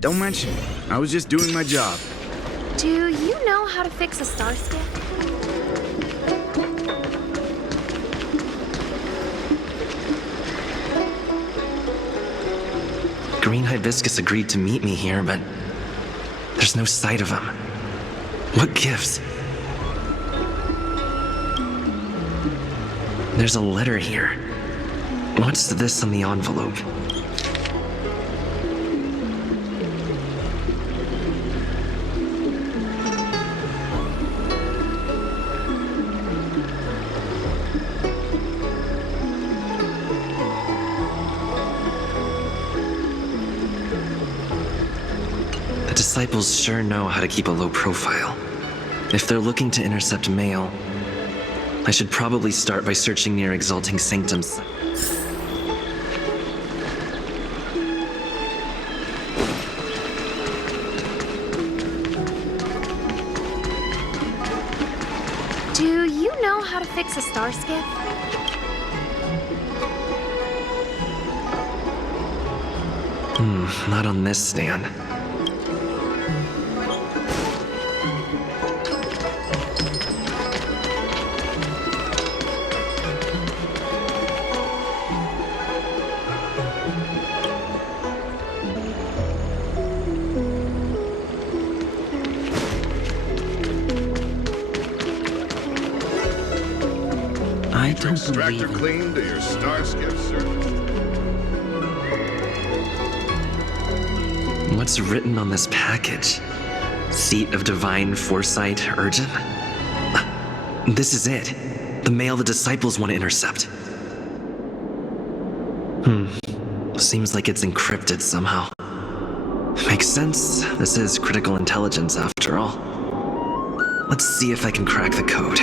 Don't mention it. I was just doing my job. Do you know how to fix a star skip? Green Hibiscus agreed to meet me here, but there's no sight of him. What gives? There's a letter here. What's this on the envelope? The disciples sure know how to keep a low profile. If they're looking to intercept mail, I should probably start by searching near Exalting Sanctums. Do you know how to fix a star skip? Not on this stand. I don't Extractor believe in... clean to your star skip service. What's written on this package? Seat of Divine Foresight, urgent? This is it. The mail the disciples want to intercept. Seems like it's encrypted somehow. Makes sense. This is critical intelligence after all. Let's see if I can crack the code.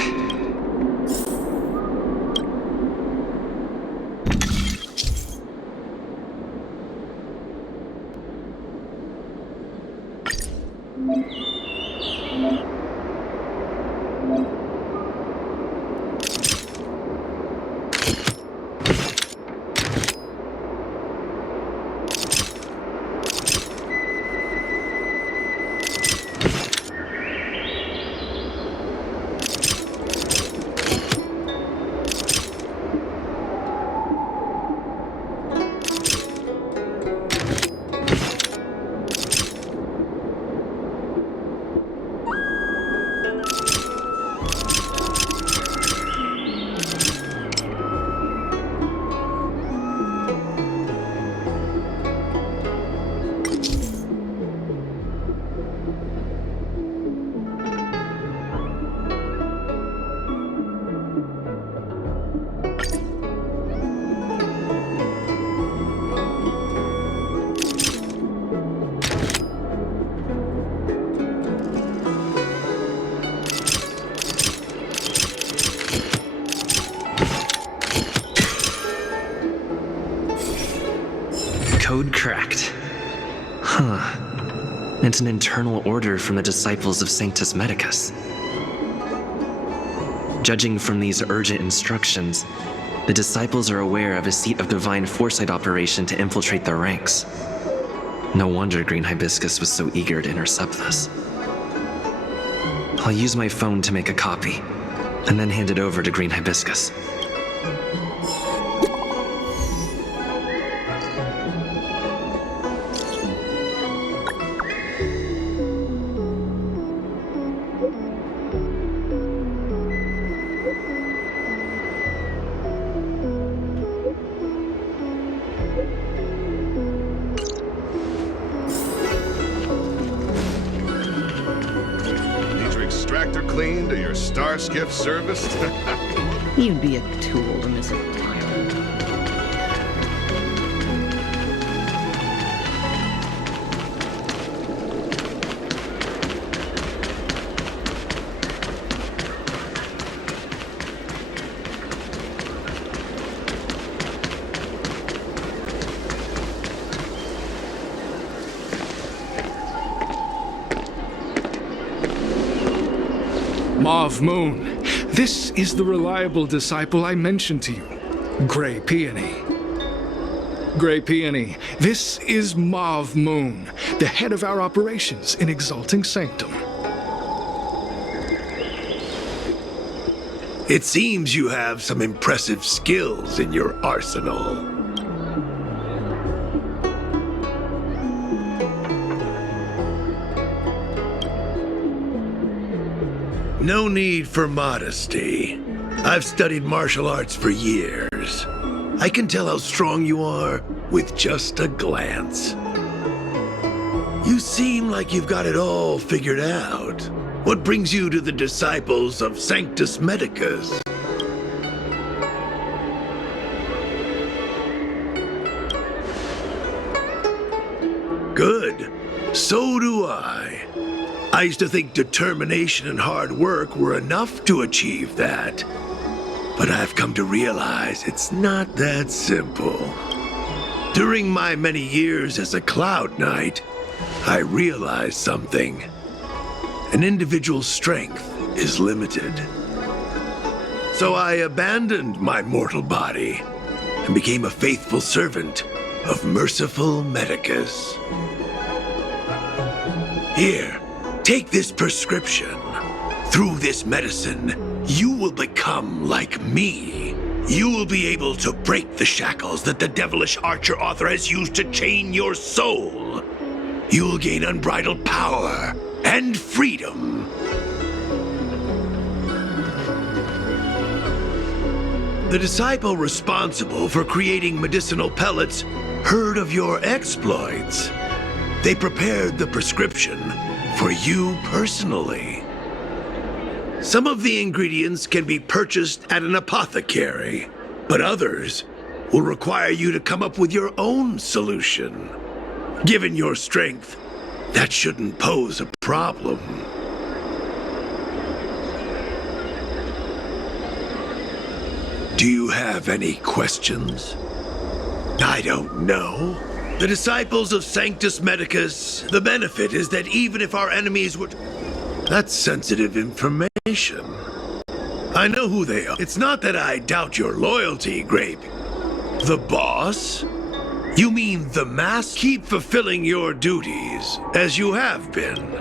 Code cracked. It's an internal order from the disciples of Sanctus Medicus. Judging from these urgent instructions, the disciples are aware of a Seat of Divine Foresight operation to infiltrate their ranks. No wonder Green Hibiscus was so eager to intercept this. I'll use my phone to make a copy, and then hand it over to Green Hibiscus. Star Skiff service? You'd be a tool to Miss Tyrant. Mauve Moon, this is the reliable disciple I mentioned to you, Grey Peony. Grey Peony, this is Mauve Moon, the head of our operations in Exalting Sanctum. It seems you have some impressive skills in your arsenal. No need for modesty. I've studied martial arts for years. I can tell how strong you are with just a glance. You seem like you've got it all figured out. What brings you to the disciples of Sanctus Medicus? Good. So do I. I used to think determination and hard work were enough to achieve that. But I've come to realize it's not that simple. During my many years as a Cloud Knight, I realized something. An individual's strength is limited. So I abandoned my mortal body and became a faithful servant of merciful Medicus. Here, take this prescription. Through this medicine, you will become like me. You will be able to break the shackles that the devilish archer author has used to chain your soul. You will gain unbridled power and freedom. The disciple responsible for creating medicinal pellets heard of your exploits. They prepared the prescription for you personally. Some of the ingredients can be purchased at an apothecary, but others will require you to come up with your own solution. Given your strength, that shouldn't pose a problem. Do you have any questions? I don't know. The disciples of Sanctus Medicus, the benefit is that even if our enemies would... That's sensitive information. I know who they are. It's not that I doubt your loyalty, Grape. The boss? You mean the master? Keep fulfilling your duties, as you have been.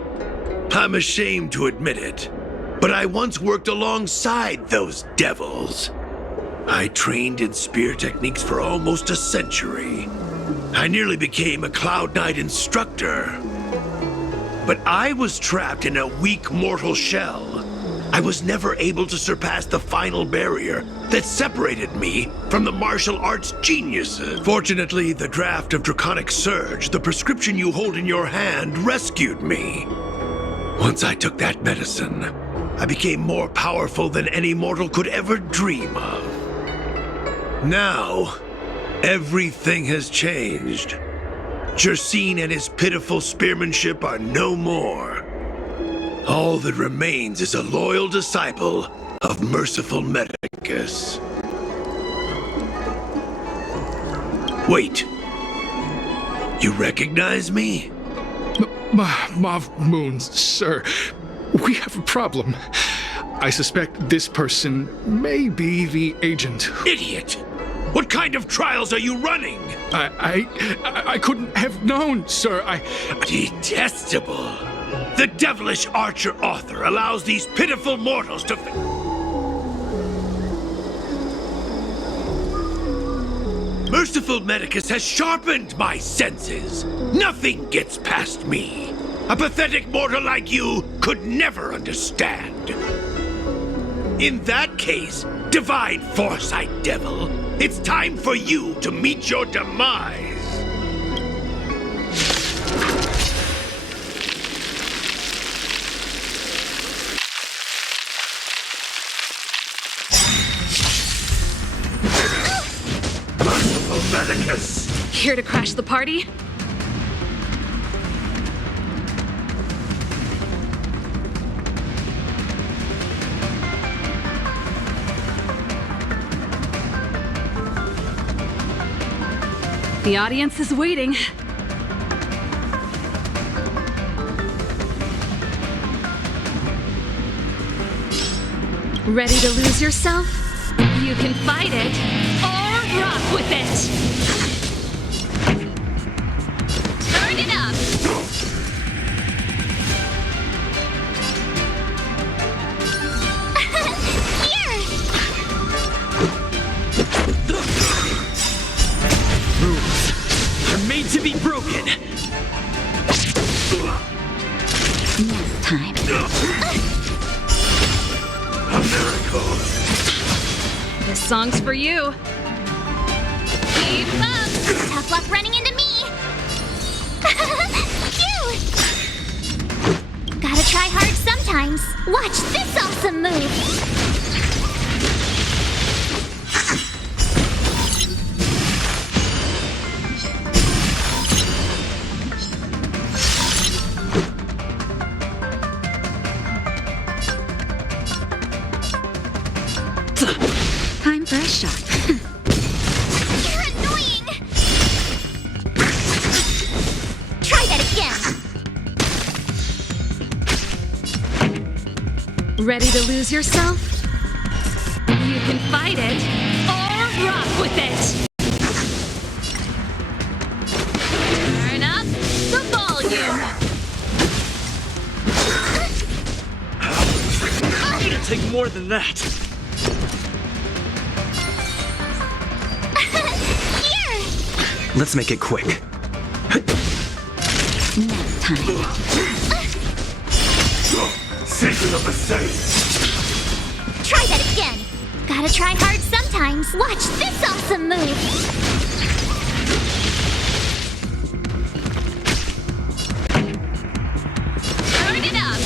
I'm ashamed to admit it, but I once worked alongside those devils. I trained in spear techniques for almost a century. I nearly became a Cloud Knight instructor. But I was trapped in a weak mortal shell. I was never able to surpass the final barrier that separated me from the martial arts geniuses. Fortunately, the draft of Draconic Surge, the prescription you hold in your hand, rescued me. Once I took that medicine, I became more powerful than any mortal could ever dream of. Now, everything has changed. Jersine and his pitiful spearmanship are no more. All that remains is a loyal disciple of merciful Medicus. Wait. You recognize me? Mauve Moon, sir. We have a problem. I suspect this person may be the agent. Idiot! What kind of trials are you running? I couldn't have known, sir. Detestable! The devilish archer author allows these pitiful mortals to... Merciful Medicus has sharpened my senses. Nothing gets past me. A pathetic mortal like you could never understand. In that case, divine foresight, devil, it's time for you to meet your demise. Medicus! Here to crash the party? The audience is waiting. Ready to lose yourself? You can fight it or rock with it. Turn it up. Here. Rules are made to be broken. Nap time. A miracle! This song's for you. Keep up! Tough luck running into me! Phew! Gotta try hard sometimes. Watch this awesome move! Time for a shot. You're annoying! Try that again! Ready to lose yourself? You can fight it or rock with it. Turn up the volume. It'll take more than that. Here! Let's make it quick. Nap time. Satan of the Saints! Try that again! Gotta try hard sometimes. Watch this awesome move! Turn it up.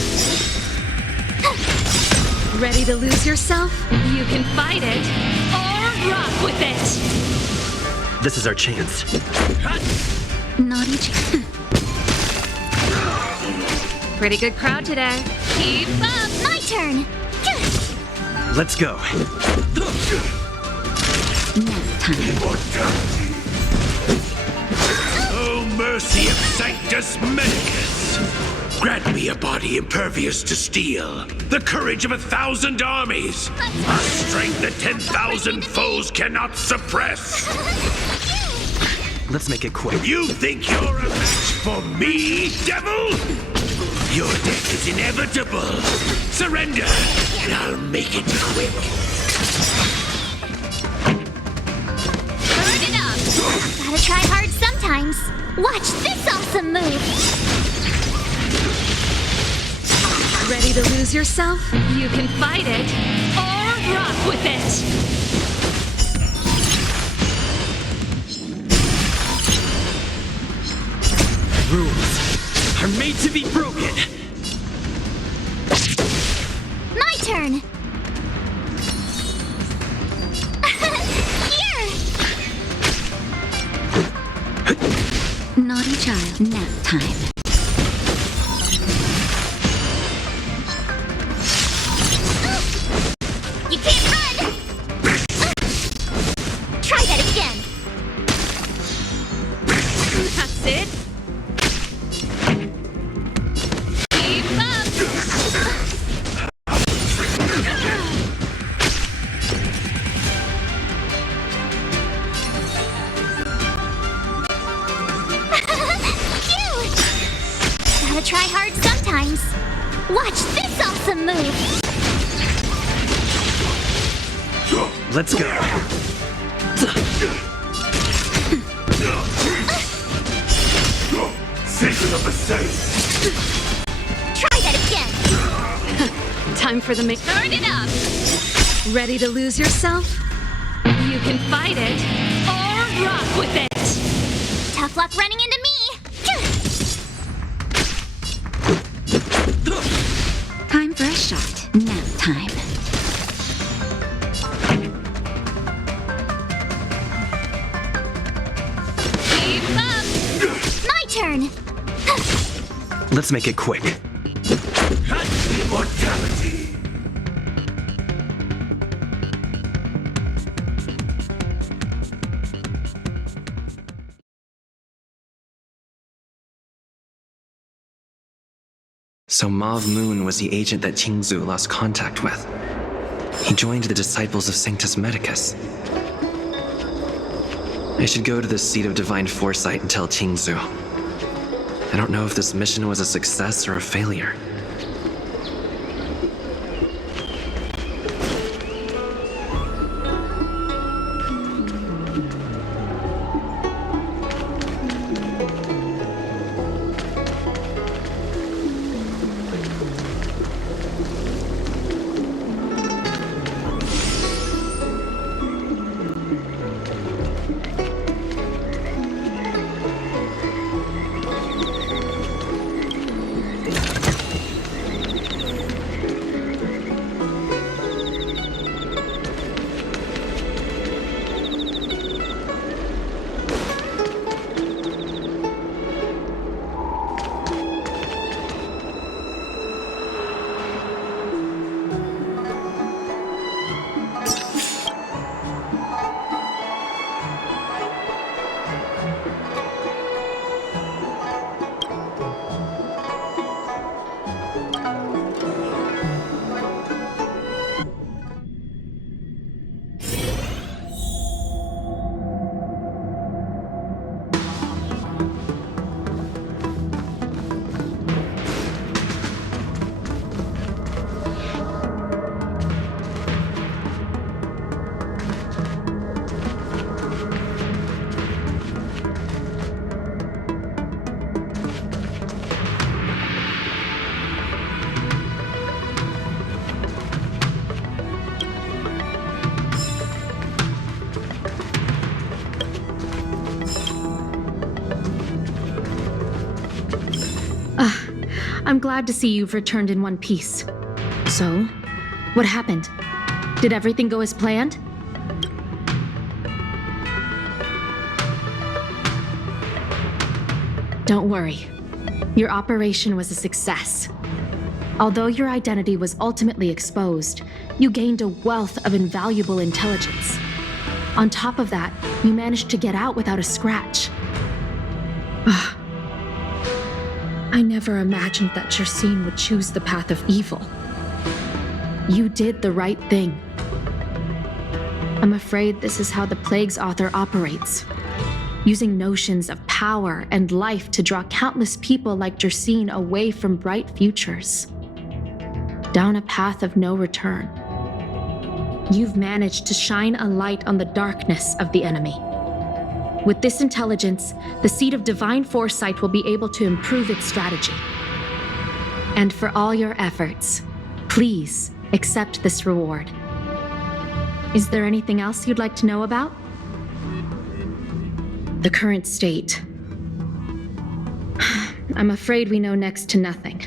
Ready to lose yourself? You can fight it or rock with it. This is our chance. Naughty child. Pretty good crowd today. Keep up! My turn! Let's go. Nap time. Oh, mercy of Sanctus Medicus! Grant me a body impervious to steel, the courage of 1,000 armies, a strength that 10,000 foes cannot suppress. Let's make it quick. You think you're a match for me, devil? Your death is inevitable. Surrender, and I'll make it quick. Turn it up! Gotta try hard sometimes. Watch this awesome move! Ready to lose yourself? You can fight it or rock with it. Rules are made to be broken. My turn! Here! Naughty child. Nap time. You can't run! Try that again! That's it. Keep up. Phew! Gotta try hard sometimes. Watch this awesome move! Let's go. Satan of the Saints! Try that again! Time for the mix. Turn it up. Ready to lose yourself? You can fight it or rock with it. Tough luck running into me! Time for a shot. Nap time. turn. Let's make it quick. Immortality. So Mauve Moon was the agent that Qingzu lost contact with. He joined the Disciples of Sanctus Medicus. I should go to the Seat of Divine Foresight and tell Qingzu. I don't know if this mission was a success or a failure. I'm glad to see you've returned in one piece. So, what happened? Did everything go as planned? Don't worry. Your operation was a success. Although your identity was ultimately exposed, you gained a wealth of invaluable intelligence. On top of that, you managed to get out without a scratch. I never imagined that Jersine would choose the path of evil. You did the right thing. I'm afraid this is how the Plague's author operates, using notions of power and life to draw countless people like Jersine away from bright futures, down a path of no return. You've managed to shine a light on the darkness of the enemy. With this intelligence, the Seat of Divine Foresight will be able to improve its strategy. And for all your efforts, please accept this reward. Is there anything else you'd like to know about? The current state. I'm afraid we know next to nothing.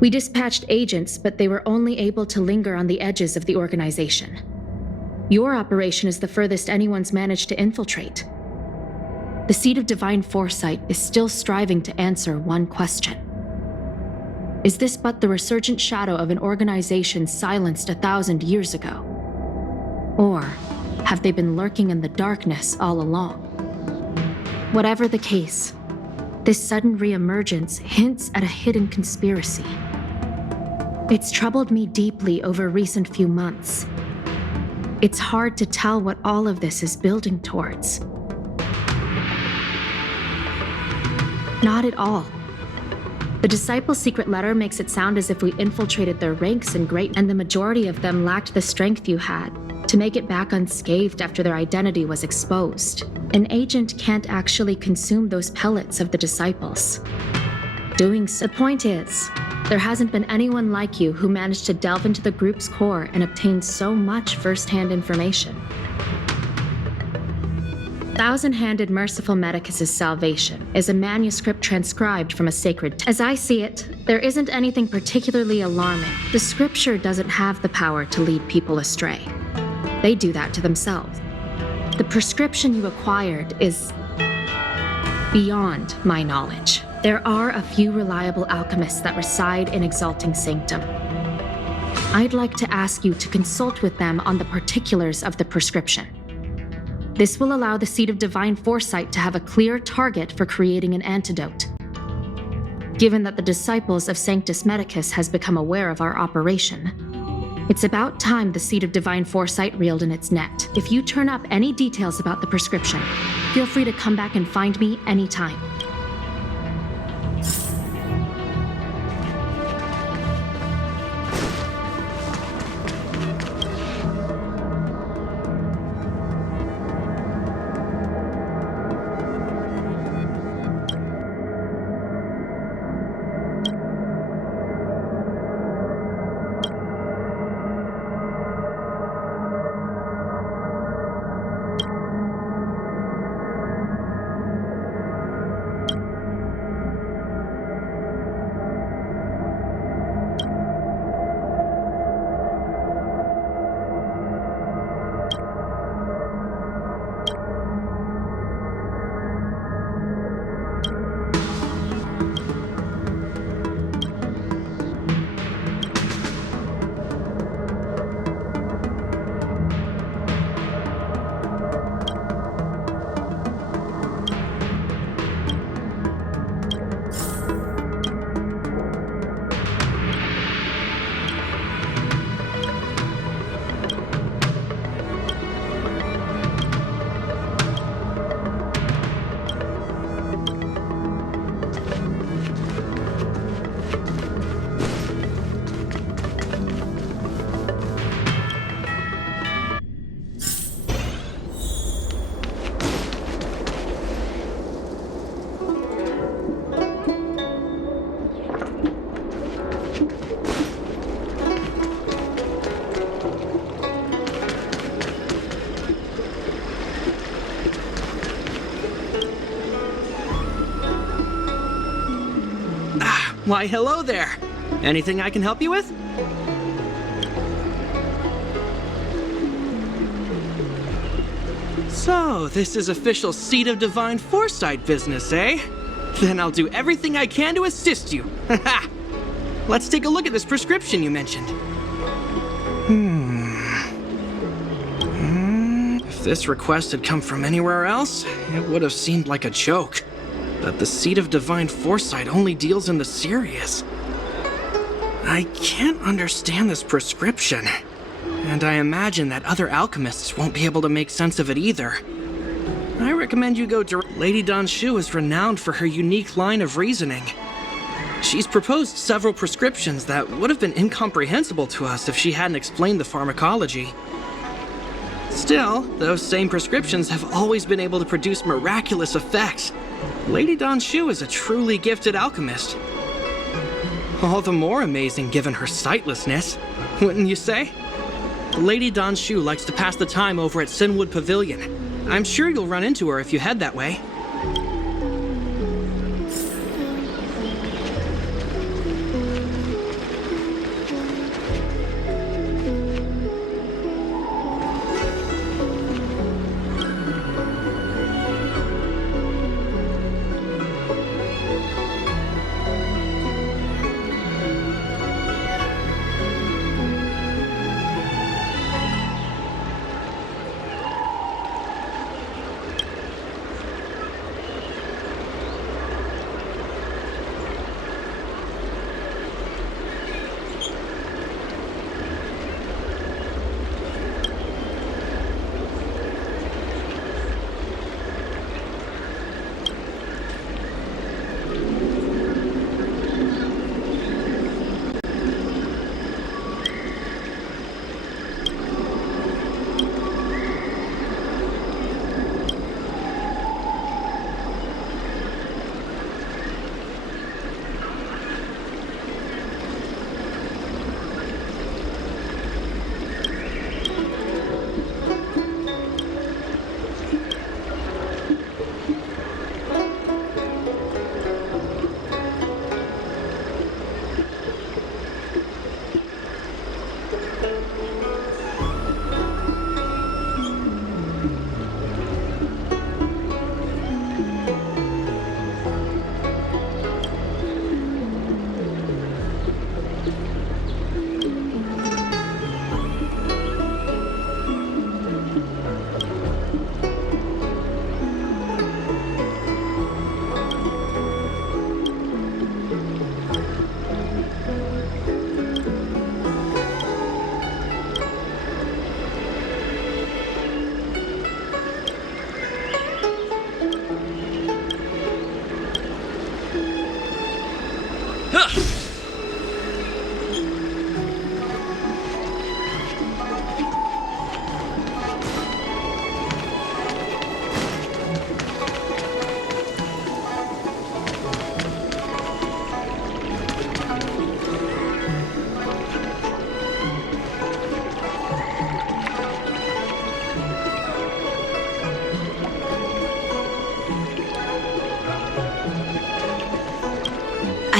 We dispatched agents, but they were only able to linger on the edges of the organization. Your operation is the furthest anyone's managed to infiltrate. The Seat of Divine Foresight is still striving to answer one question. Is this but the resurgent shadow of an organization silenced 1,000 years ago? Or have they been lurking in the darkness all along? Whatever the case, this sudden reemergence hints at a hidden conspiracy. It's troubled me deeply over recent few months. It's hard to tell what all of this is building towards. Not at all. The Disciples' secret letter makes it sound as if we infiltrated their ranks and the majority of them lacked the strength you had to make it back unscathed after their identity was exposed. An agent can't actually consume those pellets of the Disciples. Doing so. The point is, there hasn't been anyone like you who managed to delve into the group's core and obtain so much first-hand information. Thousand-Handed Merciful Medicus' Salvation is a manuscript transcribed from a sacred text. As I see it, there isn't anything particularly alarming. The scripture doesn't have the power to lead people astray. They do that to themselves. The prescription you acquired is Beyond my knowledge, there are a few reliable alchemists that reside in Exalting Sanctum. I'd like to ask you to consult with them on the particulars of the prescription. This will allow the Seed of Divine Foresight to have a clear target for creating an antidote. Given that the disciples of Sanctus Medicus has become aware of our operation, it's about time the Seed of Divine Foresight reeled in its net. If you turn up any details about the prescription, feel free to come back and find me anytime. Why, hello there. Anything I can help you with? So, this is official Seed of Divine Foresight business, eh? Then I'll do everything I can to assist you. Haha! Let's take a look at this prescription you mentioned. If this request had come from anywhere else, it would have seemed like a joke. But the Seed of Divine Foresight only deals in the serious. I can't understand this prescription, and I imagine that other alchemists won't be able to make sense of it either. I recommend you go direct. Lady Danshu is renowned for her unique line of reasoning. She's proposed several prescriptions that would have been incomprehensible to us if she hadn't explained the pharmacology. Still, those same prescriptions have always been able to produce miraculous effects. Lady Danshu is a truly gifted alchemist. All the more amazing given her sightlessness, wouldn't you say? Lady Danshu likes to pass the time over at Sinwood Pavilion. I'm sure you'll run into her if you head that way.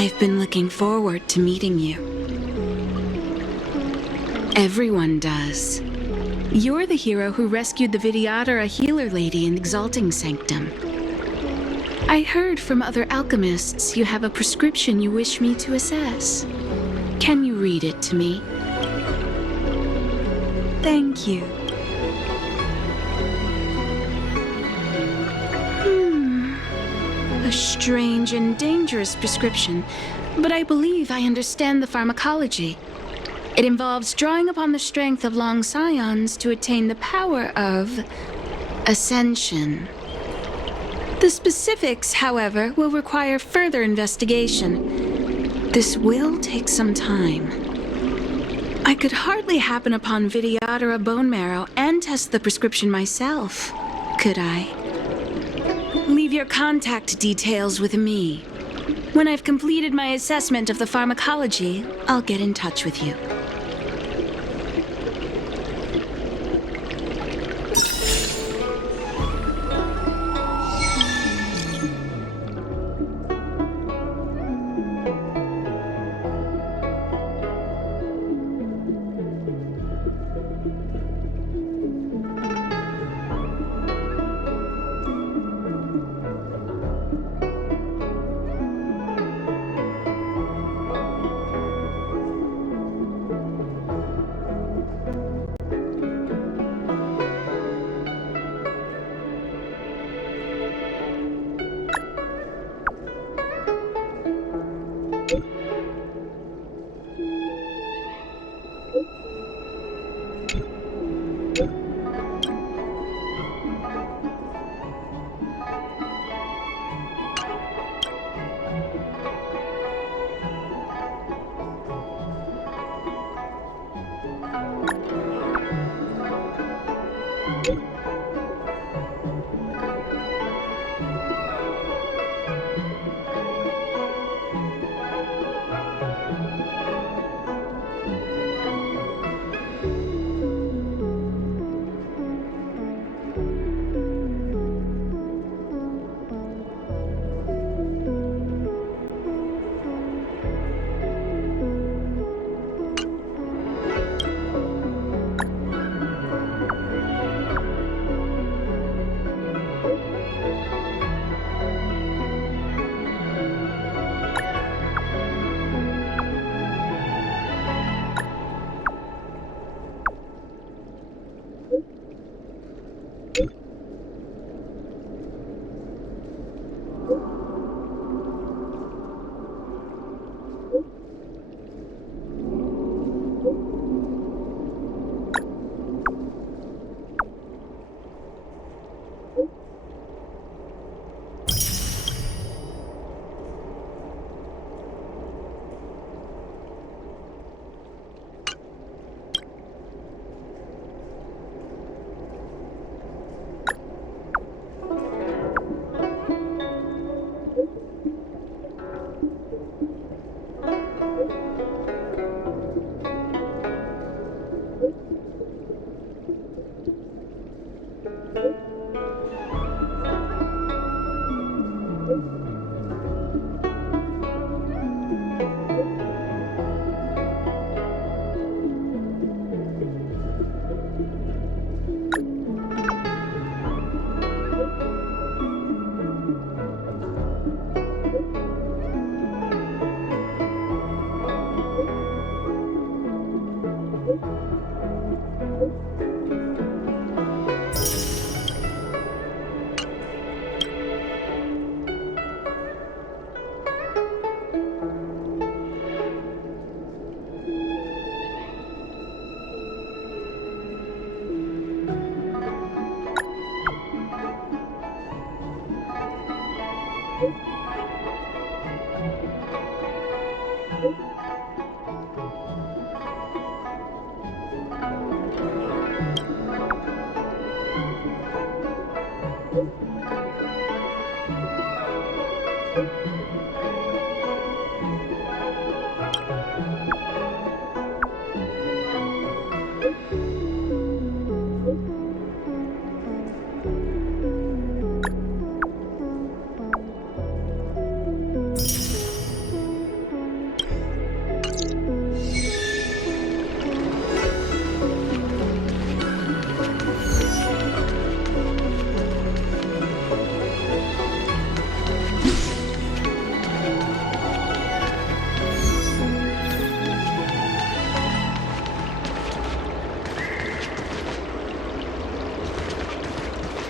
I've been looking forward to meeting you. Everyone does. You're the hero who rescued the Vidyadhara healer lady in the Exalting Sanctum. I heard from other alchemists you have a prescription you wish me to assess. Can you read it to me? Thank you. A strange and dangerous prescription, but I believe I understand the pharmacology. It involves drawing upon the strength of long scions to attain the power of ascension. The specifics, however, will require further investigation. This will take some time. I could hardly happen upon Vidyadhara bone marrow and test the prescription myself, could I? Leave your contact details with me. When I've completed my assessment of the pharmacology, I'll get in touch with you.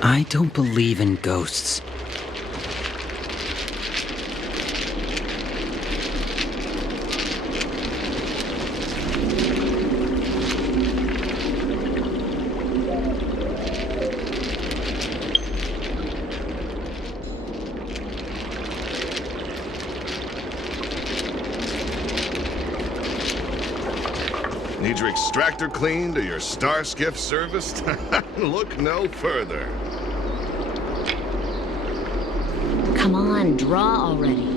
I don't believe in ghosts. Need your extractor cleaned or your star skiff serviced? Look no further. Come on, draw already.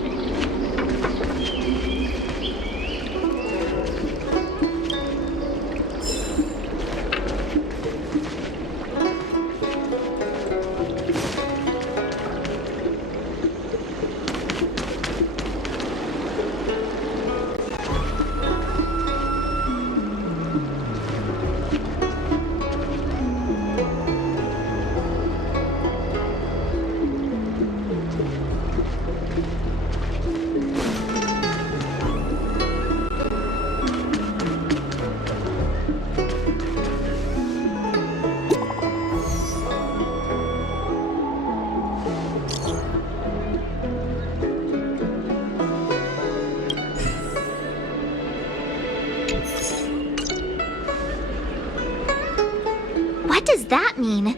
What does that mean?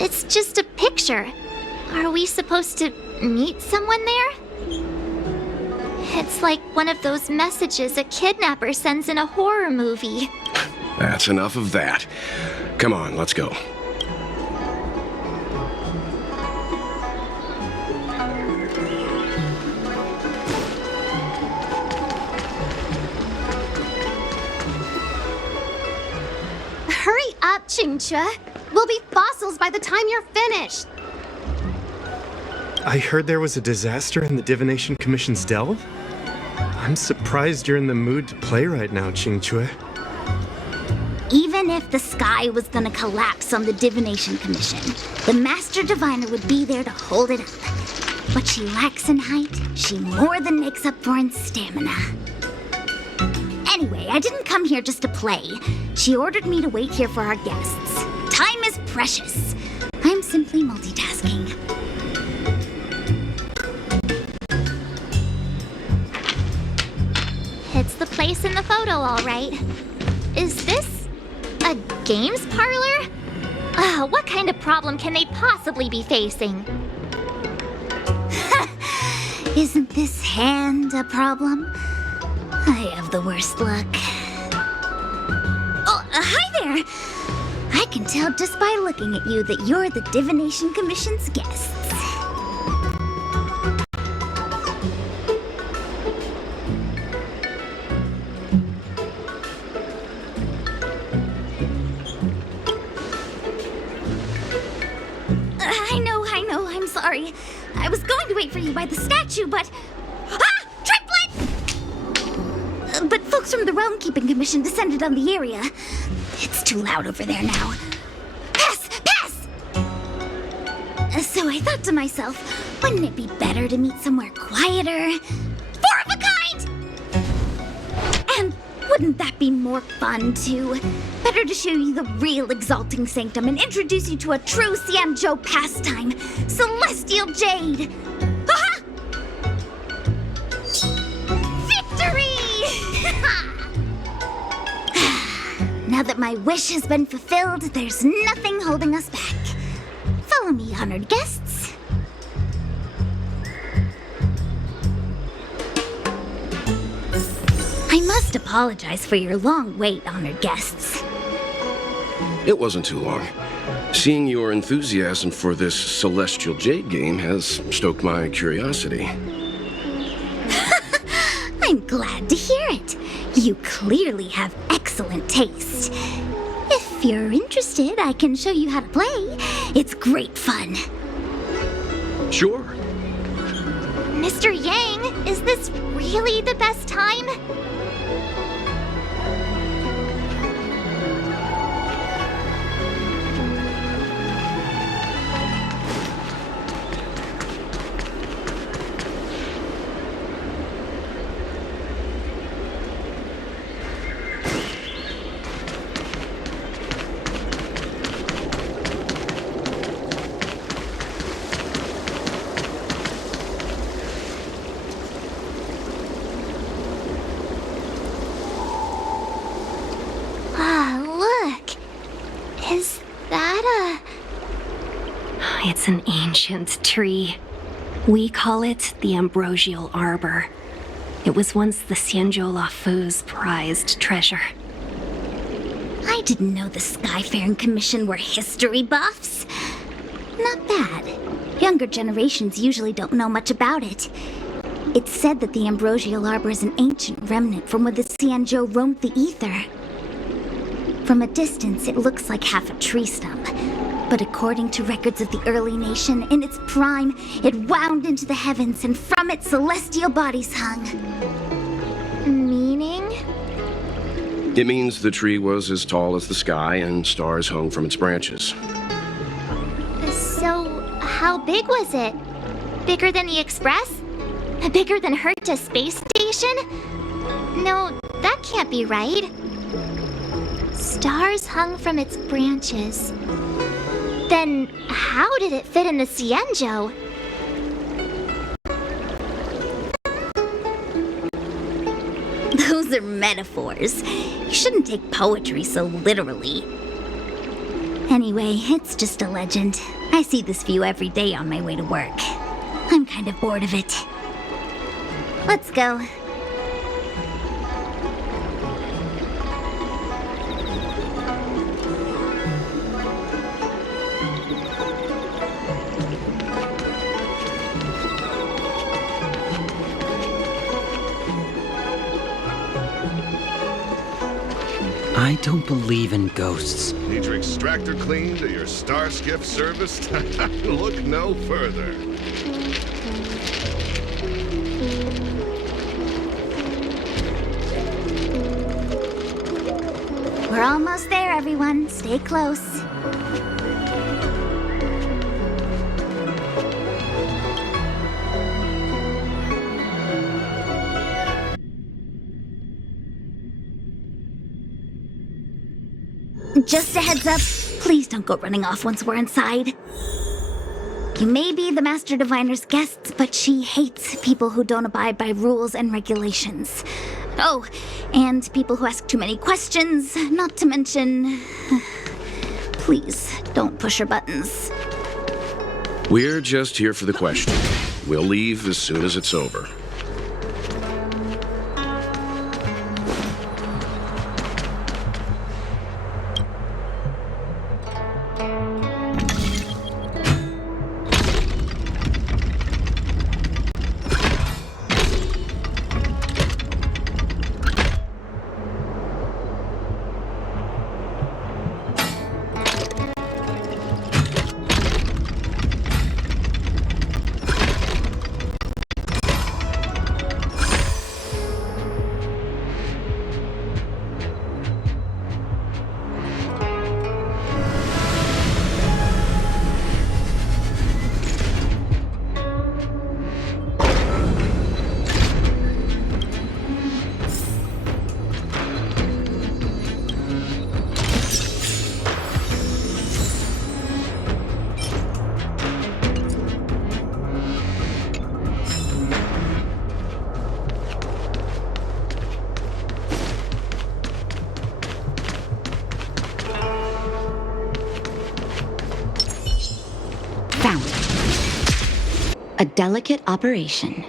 It's just a picture. Are we supposed to meet someone there? It's like one of those messages a kidnapper sends in a horror movie. That's enough of that. Come on, let's go. Hurry up, Chingchua. We'll be fossils by the time you're finished. I heard there was a disaster in the Divination Commission's delve? I'm surprised you're in the mood to play right now, Chingchue. Even if the sky was gonna collapse on the Divination Commission, the Master Diviner would be there to hold it up. What she lacks in height, she more than makes up for in stamina. Anyway, I didn't come here just to play. She ordered me to wait here for our guests. Time is precious. I'm simply multitasking. It's the place in the photo, all right. Is this a games parlor? What kind of problem can they possibly be facing? Isn't this hand a problem? I have the worst luck. Oh, hi there! I can tell just by looking at you that you're the Divination Commission's guests. I know, I'm sorry. I was going to wait for you by the statue, but... Ah! Triplet! But folks from the Realm Keeping Commission descended on the area. It's too loud over there now. Pass! Pass! So I thought to myself, wouldn't it be better to meet somewhere quieter? Four of a kind! And wouldn't that be more fun, too? Better to show you the real Exalting Sanctum and introduce you to a true Xianzhou pastime, Celestial Jade! Aha! Victory! Now that my wish has been fulfilled, there's nothing holding us back. Follow me, honored guests. I must apologize for your long wait, honored guests. It wasn't too long. Seeing your enthusiasm for this Celestial Jade game has stoked my curiosity. I'm glad to hear it. You clearly have excellent taste. If you're interested, I can show you how to play. It's great fun. Sure. Mr. Yang, is this really the best time? It's an ancient tree. We call it the Ambrosial Arbor. It was once the Xianzhou Lafu's prized treasure. I didn't know the Skyfaring Commission were history buffs. Not bad. Younger generations usually don't know much about it. It's said that the Ambrosial Arbor is an ancient remnant from when the Xianzhou roamed the ether. From a distance, it looks like half a tree stump. But according to records of the early nation, in its prime, it wound into the heavens, and from it celestial bodies hung. Meaning? It means the tree was as tall as the sky and stars hung from its branches. So, how big was it? Bigger than the Express? Bigger than Herta Space Station? No, that can't be right. Stars hung from its branches. Then, how did it fit in the Xianzhou? Those are metaphors. You shouldn't take poetry so literally. Anyway, it's just a legend. I see this view every day on my way to work. I'm kind of bored of it. Let's go. I don't believe in ghosts. Need your extractor cleaned or your star skiff serviced? Look no further. We're almost there, everyone. Stay close. Just a heads up, please don't go running off once we're inside. You may be the Master Diviner's guests, but she hates people who don't abide by rules and regulations. Oh, and people who ask too many questions, not to mention... Please, don't push her buttons. We're just here for the question. We'll leave as soon as it's over. A delicate operation.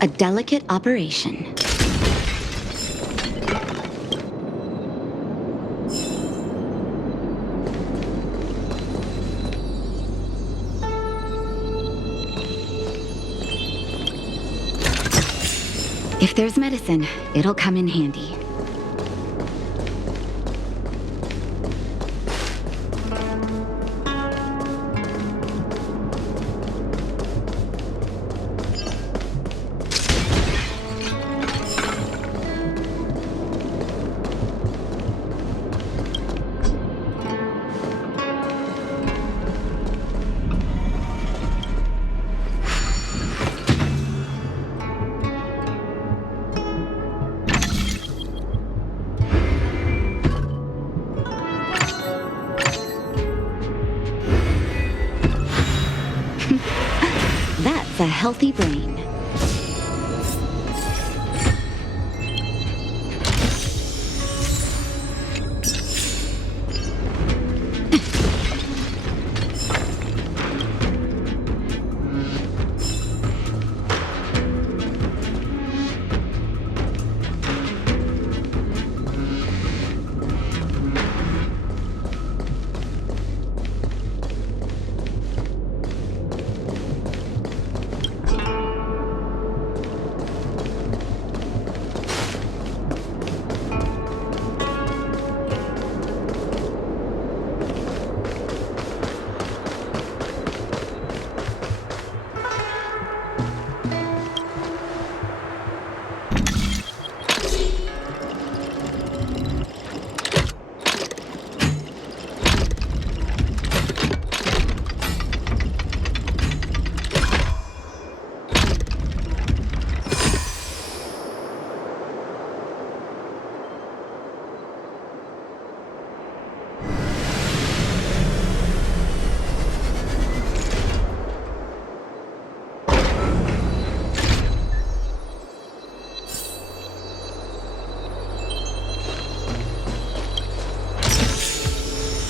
A delicate operation. If there's medicine, it'll come in handy. healthy brain.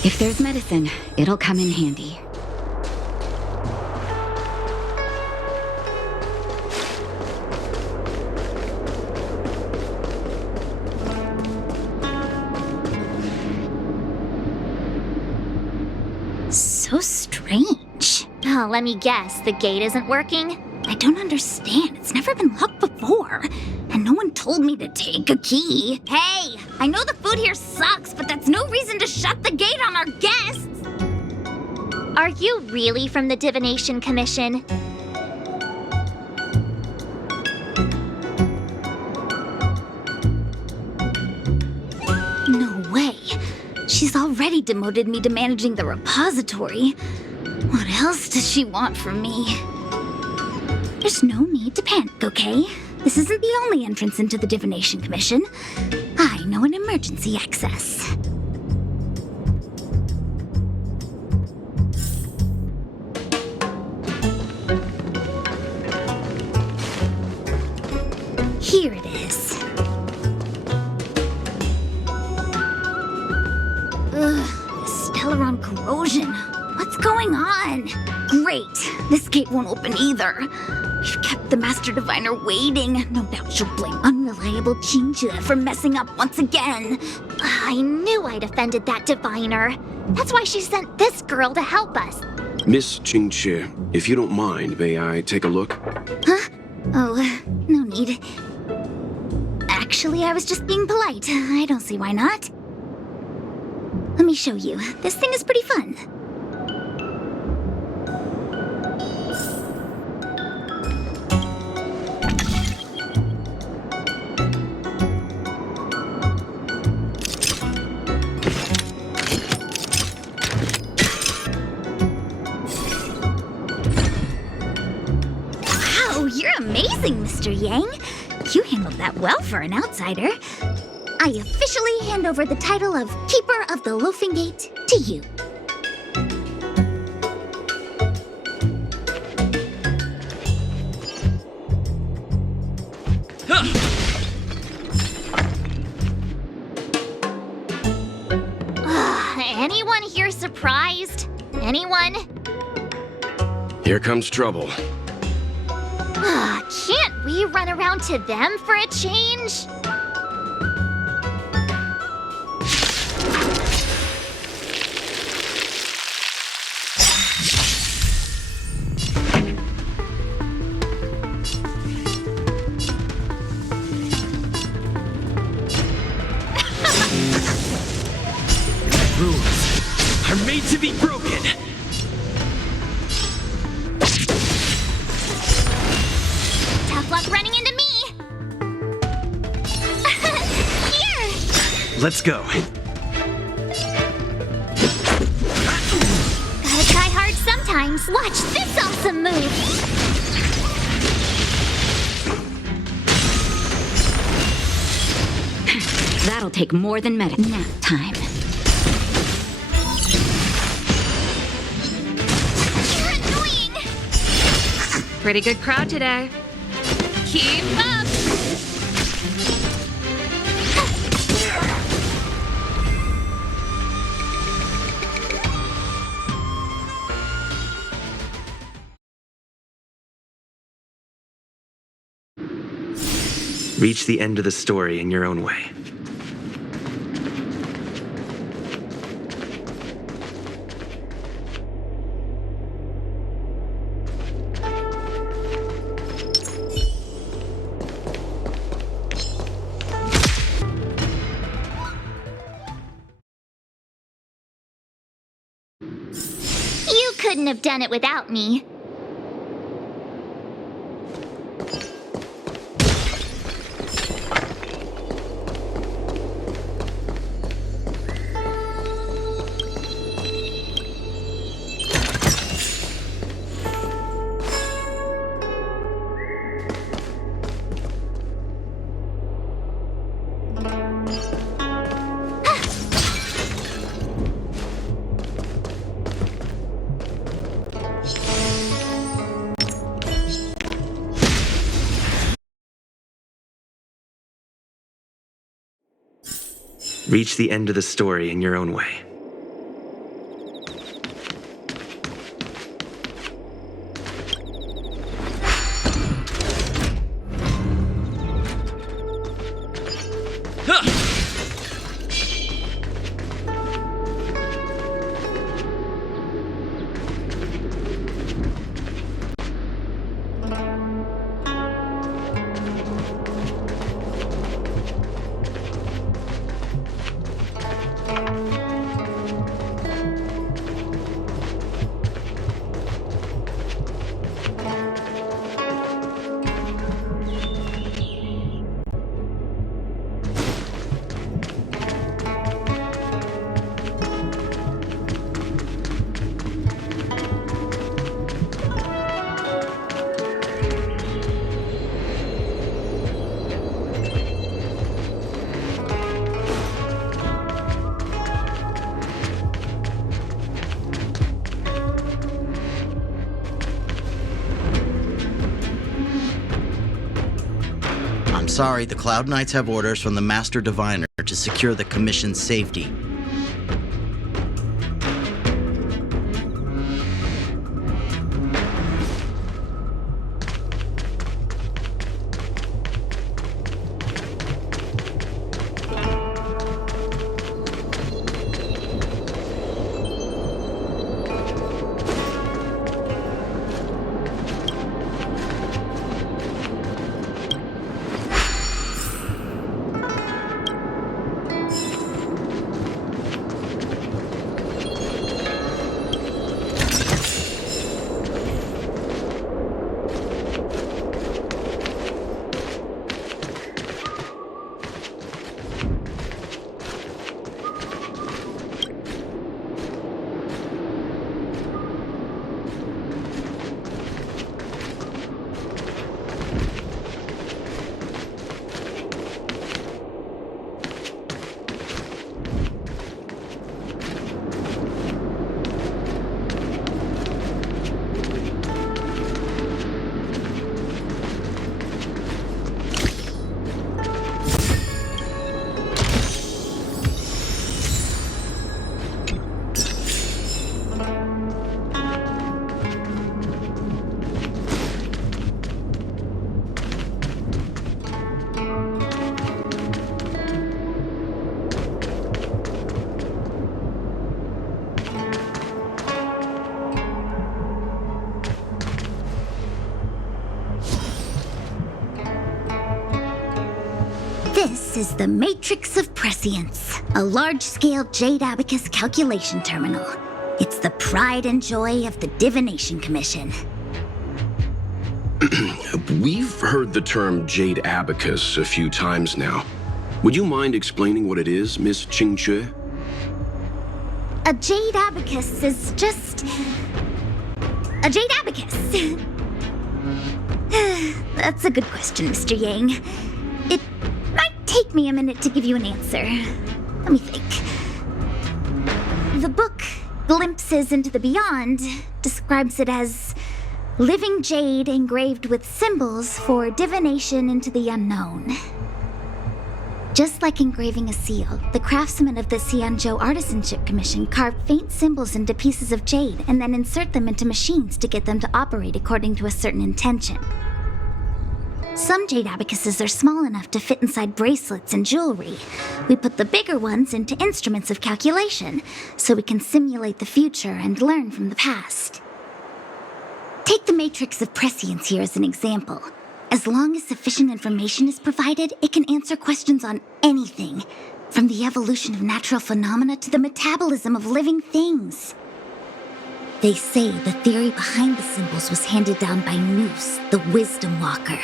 If there's medicine, it'll come in handy. So strange. Oh, let me guess, the gate isn't working? I don't understand. It's never been locked before. And no one told me to take a key. Hey, I know the food here sucks, but that's no reason to shut the gate on our guests. Are you really from the Divination Commission? No way. She's already demoted me to managing the repository. What else does she want from me? There's no need to panic, okay? This isn't the only entrance into the Divination Commission. I know an emergency access. Here it is. Ugh, Stellaron corrosion. What's going on? Great. This gate won't open either. We've kept the Master Diviner waiting. No doubt she'll blame unreliable Chinchilla for messing up once again. I knew I'd offended that Diviner. That's why she sent this girl to help us. Miss Qingqi, if you don't mind, may I take a look? Huh? Oh, no need. Actually, I was just being polite. I don't see why not. Let me show you. This thing is pretty fun. You're amazing, Mr. Yang. You handled that well for an outsider. I officially hand over the title of Keeper of the Loafing Gate to you. Anyone here surprised? Anyone? Here comes trouble. Can't we run around to them for a change? Rules are made to be broken. Tough luck running into me! Here! Let's go. Gotta try hard sometimes. Watch this awesome move! That'll take more than nap time. pretty good crowd today. Keep up! Reach the end of the story in your own way. You couldn't have done it without me. Reach the end of the story in your own way. Sorry, the Cloud Knights have orders from the Master Diviner to secure the Commission's safety. This is the Matrix of Prescience, a large-scale Jade Abacus calculation terminal. It's the pride and joy of the Divination Commission. We've heard the term Jade Abacus a few times now. Would you mind explaining what it is, Miss Qingque? A Jade Abacus is just... a Jade Abacus. That's a good question, Mr. Yang. It might take me a minute to give you an answer. Let me think. The book, Glimpses into the Beyond, describes it as living jade engraved with symbols for divination into the unknown. Just like engraving a seal, the craftsmen of the Xianzhou Artisanship Commission carve faint symbols into pieces of jade and then insert them into machines to get them to operate according to a certain intention. Some jade abacuses are small enough to fit inside bracelets and jewelry. We put the bigger ones into instruments of calculation, so we can simulate the future and learn from the past. Take the matrix of prescience here as an example. As long as sufficient information is provided, it can answer questions on anything, from the evolution of natural phenomena to the metabolism of living things. They say the theory behind the symbols was handed down by Noose, the Wisdom Walker.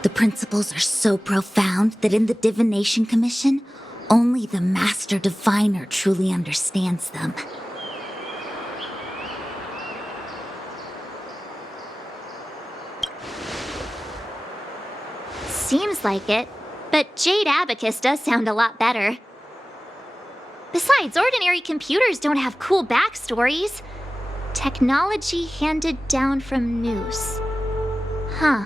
The principles are so profound that in the Divination Commission, only the Master Diviner truly understands them. Seems like it, but Jade Abacus does sound a lot better. Besides, ordinary computers don't have cool backstories. Technology handed down from Noose. Huh.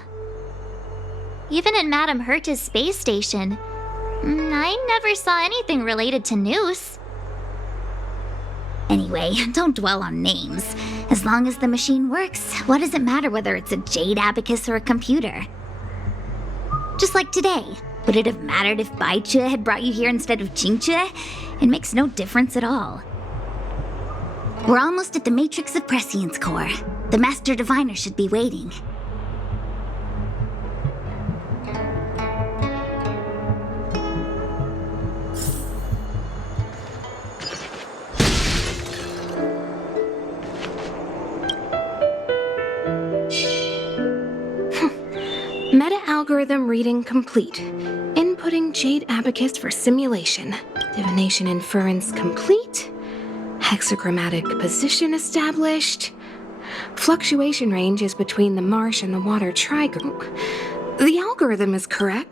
Even in Madame Herta's space station, I never saw anything related to Noose. Anyway, don't dwell on names. As long as the machine works, what does it matter whether it's a Jade Abacus or a computer? Just like today, would it have mattered if Baichue had brought you here instead of Qingchue? It makes no difference at all. We're almost at the Matrix of Prescience Core. The Master Diviner should be waiting. Meta-algorithm reading complete. Inputting Jade Abacus for simulation. Divination inference complete. Hexagrammatic position established. Fluctuation range is between the marsh and the water trigon. The algorithm is correct.